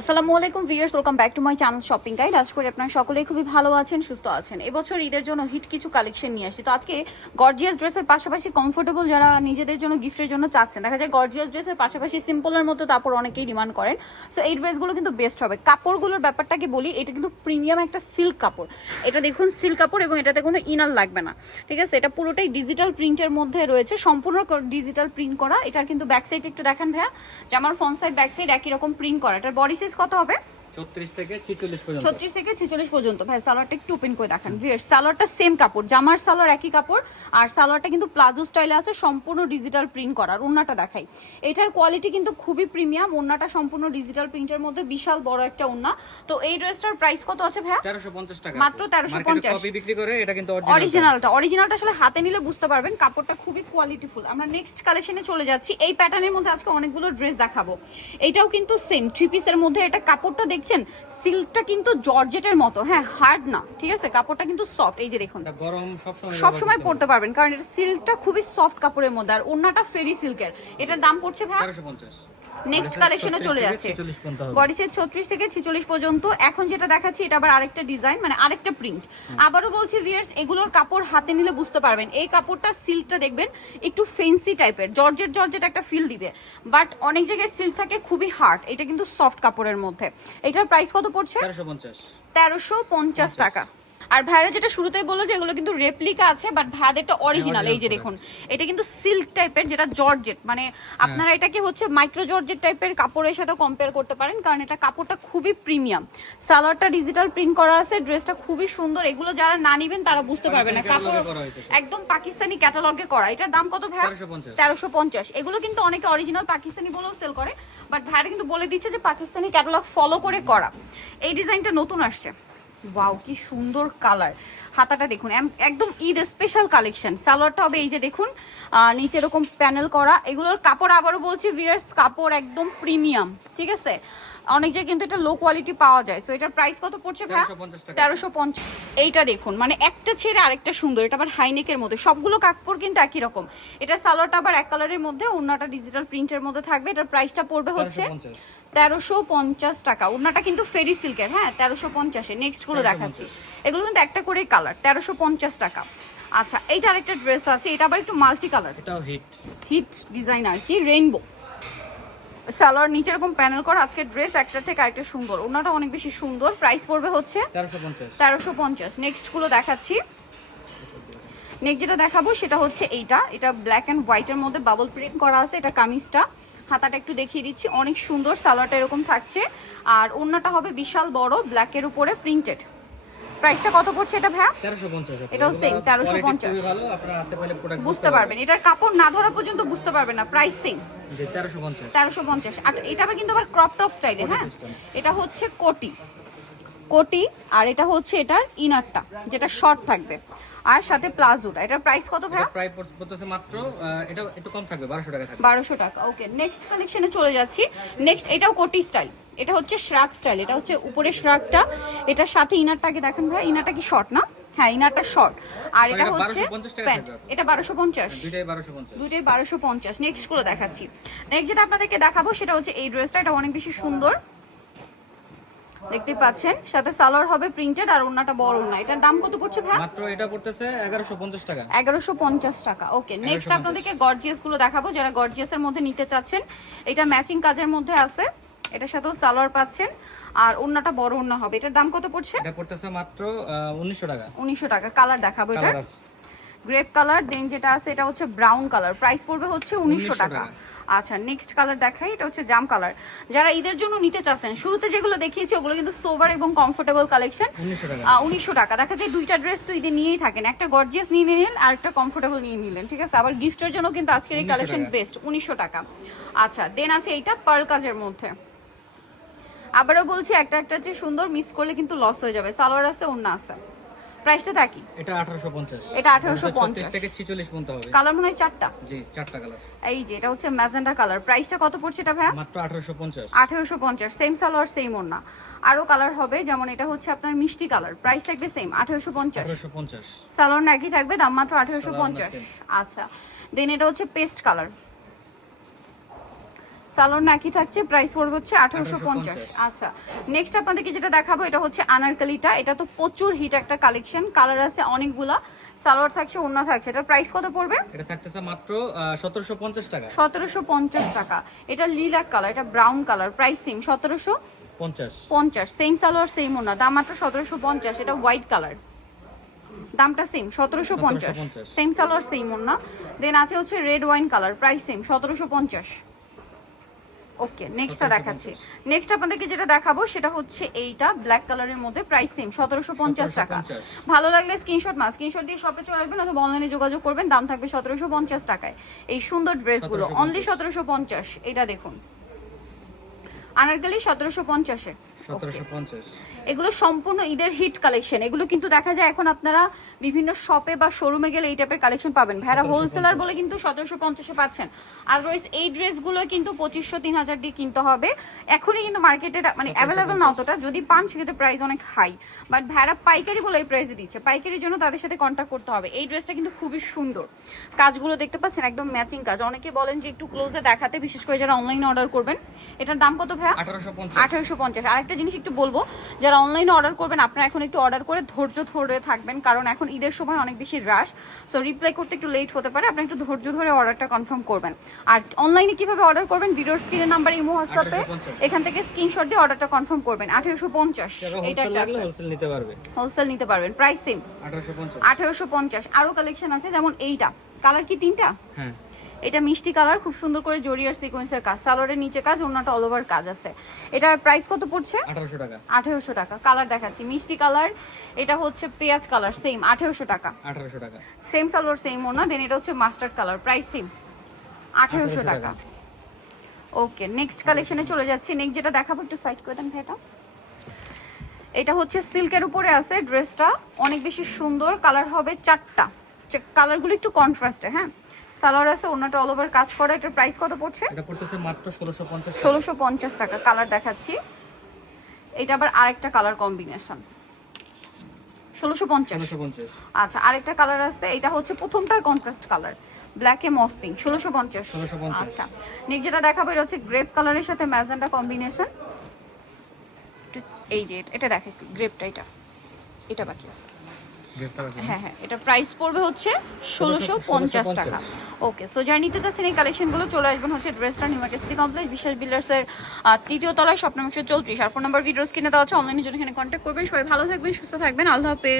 আসসালামু আলাইকুম viewers welcome back to my channel shopping guide. আজ করে আপনারা সকলেই খুবই ভালো আছেন, সুস্থ আছেন। এবছর ঈদের জন্য হিট কিছু কালেকশন নিয়ে আসছি। তো আজকে গর্জিয়াস ড্রেসের পাশাপাশি কমফোর্টেবল যারা নিজেদের জন্য গিফটের জন্য চাচ্ছেন, দেখা যায় গর্জিয়াস ড্রেসের পাশাপাশি সিম্পলের মতো তারপর অনেকেই ডিমান্ড করেন। সো এই ড্রেসগুলো কিন্তু বেস্ট হবে। কাপড়গুলোর ব্যাপারটাকে বলি, এটা কিন্তু প্রিমিয়াম একটা সিল্ক কাপড়। এটা দেখুন সিল্ক কাপড় এবং এটাতে কোনো ইনার লাগবে না। ঠিক আছে? এটা পুরোটাই ডিজিটাল প্রিন্টের মধ্যে রয়েছে। সম্পূর্ণ ডিজিটাল প্রিন্ট করা। এটার কিন্তু ব্যাক সাইড একটু দেখেন ভাইয়া। যে আমার ফ্রন্ট সাইড ব্যাক সাইড একই রকম প্রিন্ট করা। এটার বডি সাইজ কত হবে? ছত্রিশ থেকে ছিচল্লিশ পর্যন্ত। থেকে ভাই সালোয়ারটা একটু ওপেন করে দেখান। ভিয়ার সালোয়ারটা সেম কাপড় জামার সালোয়ার একই কাপড় আর সালোয়ারটা কিন্তু প্লাজো স্টাইলে আছে সম্পূর্ণ ডিজিটাল প্রিন্ট করা। আর ওন্নাটা দেখাই। এটার কোয়ালিটি কিন্তু খুবই প্রিমিয়াম ওন্নাটা সম্পূর্ণ ডিজিটাল প্রিন্টের মধ্যে বিশাল বড় একটা ওন্না। তো এই ড্রেসটার প্রাইস কত আছে তেরোশো পঞ্চাশ টাকা। মাত্র 1350 কপি বিক্রি করে এটা কিন্তু অরিজিনালটা অরিজিনালটা আসলে হাতে নিলে বুঝতে পারবেন কাপড়টা খুবই কোয়ালিটিফুল আমরা নেক্সট কালেকশনে চলে যাচ্ছি। এই প্যাটার্নের মধ্যে আজকে অনেকগুলো ড্রেস দেখাবো। এটাও কিন্তু সেম থ্রি পিসের মধ্যে এটা কাপড়টা দেখছেন সিল্কটা কিন্তু জর্জেটের মতো। হ্যাঁ হার্ড না ঠিক আছে? কাপড়টা কিন্তু সফট এই যে দেখুন। গরম সবসময় সব সময় পরতে পারবেন কারণ এটা সিল্কটা খুবই সফট কাপড়ের মধ্যে আর ওনাটা ফেরি সিল্কের এটার দাম পড়ছে ভাই? নেক্সট কালেকশনে চলে যাচ্ছে। বডি সেট ছত্রিশ থেকে ছিচল্লিশ পর্যন্ত। এখন যেটা দেখাচ্ছি এটা আবার আরেকটা ডিজাইন মানে আরেকটা প্রিন্ট আবারও বলছি ভিয়ার্স এগুলোর কাপড় হাতে নিলে বুঝতে পারবেন। এই কাপড়টা সিল্কটা দেখবেন একটু ফেন্সি টাইপের জর্জেট জর্জেট একটা ফিল দিবে। বাট অনেক জায়গায় সিল্ক থাকে খুবই হার্ড এটা কিন্তু সফট কাপড়ের মধ্যে। এটার প্রাইস কত পড়ছে? তেরোশো পঞ্চাশ টাকা। আর ভাইরা যেটা শুরুতেই বলল যে এগুলো কিন্তু রেপ্লিকা আছে বাট ভাইয়াদের একটা অরিজিনাল এই যে দেখুন এটা কিন্তু সিল্ক টাইপের যেটা জর্জেট মানে আপনারা এটাকে হচ্ছে মাইক্রো জর্জেট টাইপের কাপড়ের সাথে কম্পেয়ার করতে পারেন কারণ এটা কাপড়টা খুবই প্রিমিয়াম সালোয়ারটা ডিজিটাল প্রিন্ট করা আছে ড্রেসটা খুবই সুন্দর এগুলো যারা না নিবেন তারা বুঝতে পারবে না। কাপড়। একদম পাকিস্তানি ক্যাটালগে করা। এটার দাম কত ভাই তেরোশো পঞ্চাশ। এগুলো কিন্তু অনেকে অরিজিনাল পাকিস্তানি বলেও সেল করে বাট ভাইরা কিন্তু বলে দিচ্ছে যে পাকিস্তানি ক্যাটালগ ফলো করে করা। এই ডিজাইনটা নতুন আসছে। ওয়াও কি সুন্দর কালার হাতাটা দেখুন একদম ঈদ স্পেশাল কালেকশন সালোয়ারটা হবে এই যে দেখুন নিচে এরকম প্যানেল করা। এগুলোর কাপড় আবারও বলছি ভিয়ার্স কাপড় একদম প্রিমিয়াম ঠিক আছে? অনেক জায়গায় কিন্তু এটা লো কোয়ালিটি পাওয়া যায়। সো এটার প্রাইস কত পড়ছে ভাই তেরোশো পঞ্চাশ তেরোশো পঞ্চাশ। এইটা দেখুন মানে একটা ছেড়ে আরেকটা সুন্দর। এটা আবার হাইনেকের মধ্যে। সবগুলো কাপড় কিন্তু একই রকম। এটা সালোয়ারটা আবার এক কালারের মধ্যে অন্যটা ডিজিটাল প্রিন্টের মধ্যে থাকবে। এটার প্রাইসটা পড়বে হচ্ছে তেরোশো পঞ্চাশ টাকা। ওনাটা কিন্তু ফেরি সিল্কের হ্যাঁ তেরোশো পঞ্চাশে। নেক্সটগুলো দেখাচ্ছি। এগুলো কিন্তু একটা করে কালার তেরোশো পঞ্চাশ টাকা। আচ্ছা এইটা আরেকটা ড্রেস আছে এটা আবার একটু মাল্টি কালার এটাও হিট হিট ডিজাইন আর কি রেইনবো সালোয়ার নিচে এরকম প্যানেল করা আজকে ড্রেস একটা থেকে আরেকটা সুন্দর। ওনাটা অনেক বেশি সুন্দর প্রাইস পড়বে হচ্ছে তেরোশো পঞ্চাশ। তেরোশো পঞ্চাশ। নেক্সটগুলো দেখাচ্ছি। নেক্সট যেটা দেখাবো সেটা হচ্ছে এইটা। এটা ব্ল্যাক অ্যান্ড হোয়াইটের মধ্যে বাবল প্রিন্ট করা আছে এটা কামিজটা। হাতাটা একটু দেখিয়ে দিচ্ছি। অনেক সুন্দর সালোয়ারটা এরকম থাকছে। আর ওড়নাটা হবে বিশাল বড় ব্ল্যাকের উপরে প্রিন্টেড প্রাইসটা কত পড়ছে এটা তেরোশো পঞ্চাশ এটাও same, 1350 ভালো আপনার হাতে পেলে প্রোডাক্ট বুঝতে পারবেন। এটার কাপড় না ধরা পর্যন্ত বুঝতে পারবেন না প্রাইস সেম যে তেরোশো পঞ্চাশ। তেরোশো পঞ্চাশ। আর এটা আবার কিন্তু আবার ক্রপ টপ স্টাইলে হ্যাঁ? এটা হচ্ছে কোটি। কোটি আর এটা হচ্ছে এটার ইনারটা যেটা শর্ট থাকবে। আর সাথে প্লাজোটা। এটার প্রাইস কত এটা প্রায় পড়তেছে মাত্র এটা একটু কম থাকবে বারোশো টাকা থাকবে। বারোশো টাকা ওকে নেক্সট কালেকশনে চলে যাচ্ছি। নেক্সট এটাও কোটি স্টাইল এটা হচ্ছে শ্রাক স্টাইল এটা হচ্ছে উপরে শ্রাকটা এটার সাথে ইনারটাকে দেখেন ভাই ইনারটা কি শর্ট না? হ্যাঁ ইনারটা শর্ট আর এটা হচ্ছে প্যান্ট এটা বারোশো পঞ্চাশ। দুইটাই বারোশো পঞ্চাশ। দুইটাই বারোশো পঞ্চাশ। নেক্সটগুলো দেখাচ্ছি। নেক্সট যেটা আপনাদেরকে দেখাবো সেটা হচ্ছে এই ড্রেসটা এটা অনেক বেশি সুন্দর। দেখতেই পাচ্ছেন সাথে সালোয়ার হবে প্রিন্টেড আর ওন্নাটা বড় ওন্না এটার দাম কত পড়ছে ভাই মাত্র এটা পড়তেছে এগারোশো পঞ্চাশ টাকা। এগারোশো পঞ্চাশ টাকা ওকে নেক্সট আপনাদেরকে গর্জিয়াসগুলো দেখাবো যারা গর্জিয়াস এর মধ্যে নিতে চাচ্ছেন। এটা ম্যাচিং কাজের মধ্যে আছে এটার সাথেও সালোয়ার পাচ্ছেন আর ওন্নাটা বড় ওন্না হবে। এটার দাম কত পড়ছে? এটা পড়তেছে মাত্র উনিশশো টাকা। উনিশশো টাকা কালার দেখাবো আছে। গ্রেপ কালার দেন যেটা আছে এটা হচ্ছে ব্রাউন কালার প্রাইস পড়বে হচ্ছে উনিশশো টাকা। আচ্ছা নেক্সট কালার দেখাই এটা হচ্ছে জাম কালার যারা ঈদের জন্য নিতে চাচ্ছেন শুরুতে যেগুলো দেখিয়েছি ওগুলো কিন্তু সোবার এবং কমফোর্টেবল কালেকশন উনিশশো টাকা। দেখা যায় দুইটা ড্রেস তো ঈদে নিয়েই থাকেন। একটা গর্জিয়াস নিয়ে নিলেন আর একটা কমফোর্টেবল নিয়ে নিলেন ঠিক আছে? আবার গিফটের জন্য কিন্তু আজকের এই কালেকশন বেস্ট উনিশশো টাকা। আচ্ছা দেন আছে এইটা পার্ল কাজের মধ্যে। আবারও বলছি একটা একটা যে সুন্দর মিস করলে কিন্তু লস হয়ে যাবে। সালোয়ার আছে অন্য আছে। প্রাইসটা থাকি এটা আঠারোশো পঞ্চাশ। এটা 1850 থেকে ছিচল্লিশ পর্যন্ত হবে। কালার মনে হয় চারটা? জি চারটা কালার এই যে এটা হচ্ছে ম্যাজেন্ডা কালার প্রাইসটা কত পড়ছে এটা ভাইয়া? মাত্র আঠারোশো পঞ্চাশ। আঠেরোশো পঞ্চাশ সেম সালোয়ার সেম ওড়না। আরও কালার হবে যেমন এটা হচ্ছে আপনার মিষ্টি কালার প্রাইস থাকবে সেম আঠেরোশো পঞ্চাশ। আঠারোশো পঞ্চাশ। সালোয়ার একই থাকবে দাম মাত্র আঠেরোশো সালোয়ার পঞ্চাশ না আচ্ছা। দেন এটা হচ্ছে পেস্ট কালার সালোয়ার না একই থাকছে প্রাইস পড়বে হচ্ছে আঠারোশো পঞ্চাশ। আচ্ছা নেক্সট আপনাদেরকে যেটা দেখাবো এটা হচ্ছে আনারকালিটা। এটা তো প্রচুর হিট একটা কালেকশন কালার আছে অনেকগুলা। সালোয়ার থাকছে ওড়না থাকছে। এটার প্রাইস কত পড়বে? এটা থাকতেছে মাত্র সতেরোশো পঞ্চাশ টাকা। সতেরোশো পঞ্চাশ টাকা। এটা লিলাক কালার এটা ব্রাউন কালার প্রাইস সেম সতেরোশো পঞ্চাশ। পঞ্চাশ সেম সালোয়ার সেম ওনা দাম মাত্র সতেরোশো পঞ্চাশ এটা হোয়াইট কালার দামটা সেম সতেরোশো পঞ্চাশ। 1750 সেম সালোয়ার সেম ওনা দেন আছে হচ্ছে red wine colour price same সতেরোশো পঞ্চাশ। ওকে নেক্সটটা দেখাচ্ছি। নেক্সট আপনাদেরকে যেটা দেখাবো সেটা হচ্ছে এইটা ব্ল্যাক কালারের মধ্যে প্রাইস সেম সতেরোশো পঞ্চাশ টাকা। ভালো লাগলে স্ক্রিনশট মাস স্ক্রিনশট দিয়ে শপে চলে আসবেন অথবা অনলাইনে যোগাযোগ করবেন দাম থাকবে সতেরোশো পঞ্চাশ টাকায়। এই সুন্দর ড্রেসগুলো অনলি সতেরোশো পঞ্চাশ এটা দেখুন। আনারকালি সতেরোশো পঞ্চাশে সতেরোশো পঞ্চাশ। এগুলো সম্পূর্ণ ঈদের হিট কালেকশন এগুলো কিন্তু দেখা যায় এখন আপনারা বিভিন্ন শপে বা শোরুমে গেলে এই টাইপের কালেকশন পাবেন। ভেড়া হোলসেলার বলে কিন্তু সতেরোশো পঞ্চাশে পাচ্ছেন। আদারওয়াইজ এই ড্রেসগুলো কিন্তু পঁচিশশো তিন হাজার দিয়ে কিনতে হবে। এখনই কিন্তু মার্কেটে মানে অ্যাভেলেবেল না অতটা। যদি পান সেক্ষেত্রে প্রাইস অনেক হাই বাট ভেড়া পাইকারি বলে এই প্রাইসে দিচ্ছে। পাইকারির জন্য তাদের সাথে কন্ট্যাক্ট করতে হবে। এই ড্রেসটা কিন্তু খুবই সুন্দর। কাজগুলো দেখতে পাচ্ছেন একদম ম্যাচিং কাজ। অনেকে বলেন যে একটু ক্লোজে দেখাতে বিশেষ করে যারা অনলাইনে অর্ডার করবেন। এটার দাম কত ভাইয়া? আঠারোশো পঞ্চাশ। আরেকটা জিনিস একটু বলব যারা অনলাইনে অর্ডার করবেন আপনারা এখন একটু অর্ডার করে ধৈর্য ধরে থাকবেন কারণ এখন ঈদের সময় অনেক বেশি রাশ সো রিপ্লাই করতে একটু লেট হতে পারে আপনি একটু ধৈর্য ধরে অর্ডারটা কনফার্ম করবেন। আর অনলাইনে কীভাবে অর্ডার করবেন ভিডিওর স্ক্রিনের নাম্বার ইমো হোয়াটসঅ্যাপে এখান থেকে স্ক্রিনশট দিয়ে অর্ডারটা কনফার্ম করবেন আঠেরোশো পঞ্চাশ এটা হোলসেল একটা হোলসেল নিতে পারবে। হোলসেল নিতে পারবেন প্রাইস সেম আঠারোশো পঞ্চাশ। আঠেরোশো পঞ্চাশ আরও কালেকশন আছে যেমন এইটা। কালার কি তিনটা? হ্যাঁ। এটা মিষ্টি কালার খুব সুন্দর করে জরিয়ার সিকোয়েন্সের কাজ। সালোয়ারের নিচে কাজ অন্যটা অল ওভার কাজ আছে। এটার প্রাইস কত পড়ছে? আঠারোশো টাকা। আঠেরোশো টাকা। কালার দেখাচ্ছি। মিষ্টি কালার এটা হচ্ছে পেঁয়াজ কালার সেম আঠেরোশো টাকা। আঠারোশো টাকা। সেম সালোয়ার সেম ওনা দেন এটা হচ্ছে মাস্টার্ড কালার প্রাইস সেম আঠেরোশো 1800 টাকা। ওকে নেক্সট কালেকশনে চলে যাচ্ছি। নেক্সট যেটা দেখাবো একটু সাইড করে দেন ভাইটা। এটা হচ্ছে সিল্কের উপরে আছে ড্রেসটা অনেক বেশি সুন্দর কালার হবে চারটা। কালারগুলো একটু কন্ট্রাস্টে হ্যাঁ? সালোয়ার আছে ওনাটা অল ওভার কাজ করা। এটার প্রাইস কত পড়ছে? এটা পড়তেছে মাত্র ষোলোশো পঞ্চাশ ষোলোশো পঞ্চাশ টাকা কালার দেখাচ্ছি। এটা আবার আরেকটা কালার কম্বিনেশন ষোলোশো পঞ্চাশ। ষোলোশো পঞ্চাশ। আচ্ছা আরেকটা কালার আছে এটা হচ্ছে প্রথমটার কন্ট্রাস্ট কালার ব্ল্যাক এ মফ পিঙ্ক ষোলোশো পঞ্চাশ। 1650 আচ্ছা নেক্সট যেটা দেখাবো এটা হচ্ছে গ্রেপ কালারের সাথে ম্যাজেন্টা কম্বিনেশন এই যে এটা দেখাইছি গ্রেপটা এটা। এটা বাকি আছে। হ্যাঁ হ্যাঁ এটা প্রাইস পড়বে হচ্ছে ষোলোশো পঞ্চাশ টাকা। ওকে সো যারা নিতে চাচ্ছেন এই কালেকশনগুলো চলে আসবেন হচ্ছে ড্রেসটা নিউ মার্কেট সিটি কমপ্লেক্স বিশ্বাস বিল্ডার্সের তৃতীয় তলায় স্বপ্ন একশো চৌত্রিশ। আর ফোন নাম্বার ভিডিওস কিনে দেওয়া আছে অনলাইনে জন্য এখানে কন্ট্যাক্ট করবেন। সবাই ভালো থাকবেন সুস্থ থাকবেন। আল্লাহ হাফেজ।